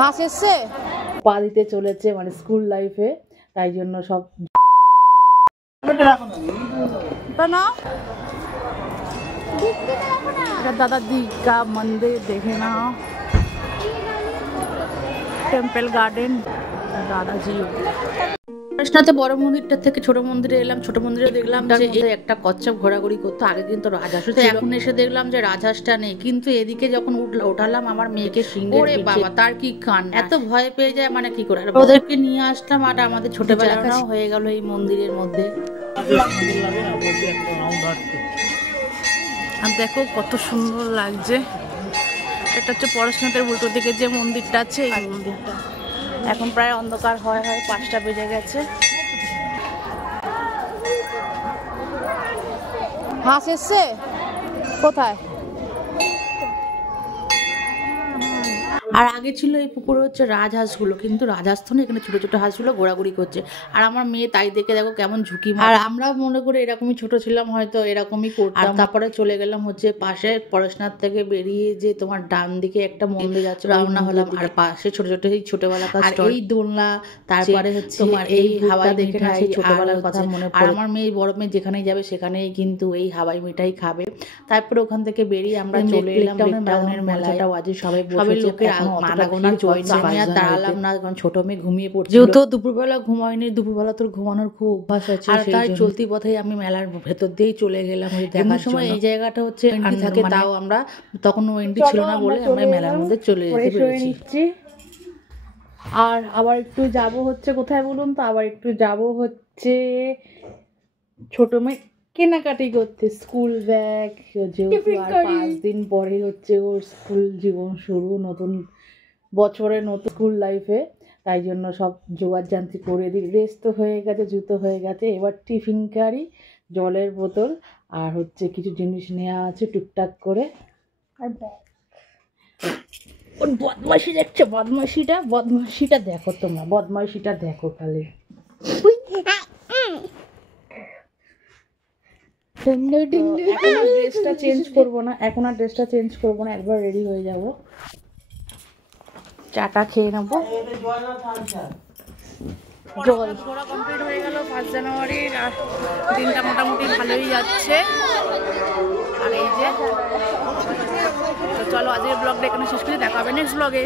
হাঁস এসছে পা দিতে চলেছে মানে স্কুল লাইফে, তাই জন্য সব दादा दी का मंदिर देखे ना, टेम्पल गार्डन दादाजी। কৃষ্ণাতে বড় মন্দিরটার থেকে ছোট মন্দিরে এলাম। ছোট মন্দিরে দেখলাম যে একটা কচ্ছপ ঘোরাঘুরি করতো, আগে কিন্তু রাজহাঁস ছিল, এখন এসে দেখলাম যে রাজহাঁসটা নেই। কিন্তু এদিকে যখন ওঠালাম আমার মেয়েকে সিংহে, ওরে বাবা তার কি কান, এত ভয় পেয়ে যায় মানে কি করে। ওদেরকে নিয়ে আসলাম আর আমাদের ছোটবেলাটাও হয়ে গেল এই মন্দিরের মধ্যে। আর দেখো কত সুন্দর লাগছে। এটা হচ্ছে পরশনাথের উল্টো দিকে যে মন্দিরটা আছে, এই মন্দিরটা। এখন প্রায় অন্ধকার হয় 5টা বেজে গেছে। হাঁস এসছে কোথায়? আর আগে ছিল এই পুকুরে হচ্ছে রাজহাঁসগুলো, কিন্তু রাজহাঁস তো না, এখানে ছোট ছোট হাঁসগুলো ঘোরাঘুরি করছে। আর আমার মেয়ে তাই দেখে দেখো কেমন ঝুঁকি। আর আমরাও মনে করে এরকমই ছোট ছিলাম হয়তো এরকমই করতাম। আর তারপরে চলে গেলাম হচ্ছে পাশে পরশনাথ থেকে বেরিয়ে যে তোমার ডান দিকে একটা মন্দির আছে, রওনা হলাম। আর পাশে ছোট ছোট এই ছোটবেলাকার এই দোলনা, তারপরে হচ্ছে তোমার এই হাওয়াই দেখে না সেই ছোটবেলার কথা মনে পড়ে। আর আমার মেয়ে বড় মেয়ে যেখানেই যাবে সেখানেই কিন্তু এই হাওয়াই মিঠাই খাবে। তারপরে ওখান থেকে বেরিয়ে আমরা চলে এলাম টাউনের মেলাটাও আজ সবাই লোকে দাঁড়ালাম না, কারণ ছোট মেয়ে ঘুমিয়ে পড়ছে, যেহেতু দুপুরবেলা ঘুমায়নি। দুপুরবেলা তোর ঘুমানোর খুব অভ্যাস আছে, আর তাই চলতি পথে আমি মেলার ভেতর দিয়েই চলে গেলাম। দেখার সময় এই জায়গাটা হচ্ছে এন্ট্রি থাকে, তাও আমরা তখন এন্ট্রি ছিল না বলে আমরা মেলার মধ্যে চলে যেতে পেরেছি। আর আবার একটু যাব হচ্ছে কোথায় বলুন তো, আবার একটু যাব হচ্ছে ছোট মেয়ে কেনাকাটি করতে, স্কুল ব্যাগ, যেহেতু আর 5 দিন পরে হচ্ছে ওর স্কুল জীবন শুরু, নতুন বছরে নতুন স্কুল লাইফে, তাই জন্য সব জোগাড় জান্তি করে দিই। ড্রেস তো হয়ে গেছে, জুতো হয়ে গেছে, এবার টিফিন কারি, জলের বোতল আর হচ্ছে কিছু জিনিস নেওয়া আছে টুকটাক করে। ওর বদমাইশি দেখছো, বদমাইশিটা দেখো তোমরা, বদমাইশিটা দেখো খালি। ড্রেসটা চেঞ্জ করবো না, এখন আর ড্রেসটা চেঞ্জ করবো না, একবার রেডি হয়ে যাব, চাটা খেয়ে নেবো। জল ঘোরা কমপ্লিট হয়ে গেল 5 জানুয়ারির, আর দিনটা মোটামুটি ভালোই যাচ্ছে। আর এই যে চলো আজকের ব্লগটা এখানে শেষ করে দেখা হবে নেক্সট ব্লগে।